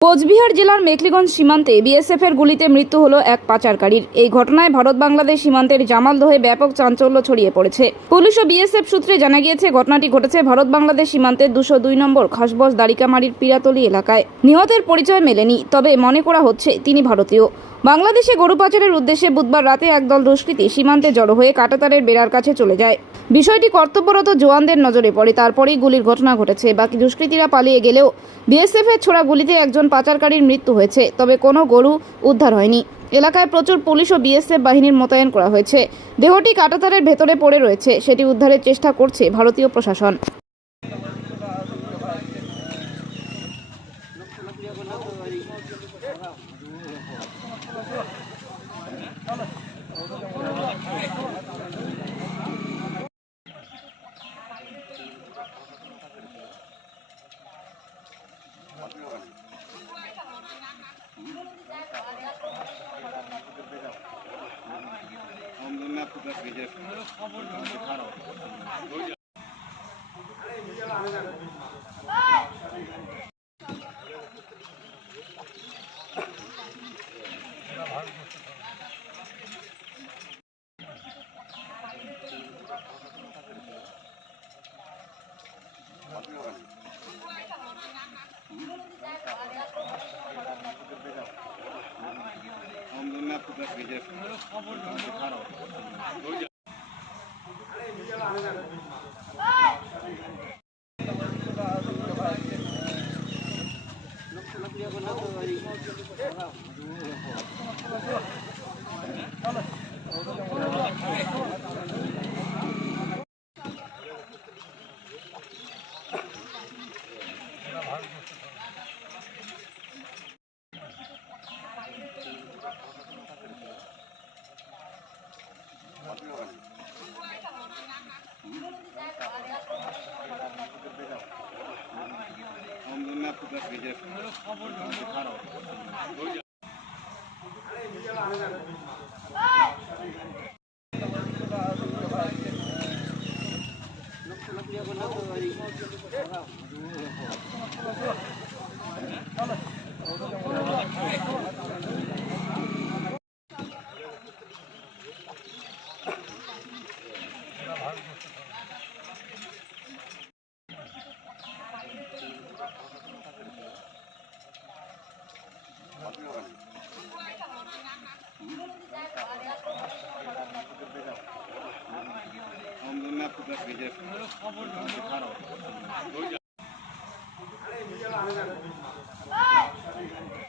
কোচবিহার জেলার মেখলিগঞ্জ সীমান্তে বিএসএফের গুলিতে মৃত্যু হলো এক পাচারকারীর। এই ঘটনায় ভারত বাংলাদেশ সীমান্তের জামালদহে ব্যাপক চাঞ্চল্য ছড়িয়ে পড়েছে। পুলিশ ও বিএসএফ সূত্রে জানা গিয়েছে, ঘটনাটি ঘটেছে ভারত বাংলাদেশ সীমান্তের 202 নম্বর খাসবস দারিকামারির পিরাতলি এলাকায়। নিহতের পরিচয় মেলেনি, তবে মনে করা হচ্ছে তিনি ভারতীয়। বাংলাদেশে গরু পাচারের উদ্দেশ্যে বুধবার রাতে একদল দুষ্কৃতী সীমান্তে জড়ো হয়ে কাঁটাতারের বেড়ার কাছে চলে যায়। বিষয়টি কর্তব্যরত জওয়ানদের নজরে পড়ে, তারপরেই গুলির ঘটনা ঘটেছে। বাকি দুষ্কৃতীরা পালিয়ে গেলেও বিএসএফের ছোড়া গুলিতে একজন পাচারকারীর মৃত্যু হয়েছে, তবে কোনো গরু উদ্ধার হয়নি। এলাকায় প্রচুর পুলিশ ও বিএসএফ বাহিনীর মোতায়েন করা হয়েছে। দেহটি কাঁটাতারের ভেতরে পড়ে রয়েছে, সেটি উদ্ধারের চেষ্টা করছে ভারতীয় প্রশাসন।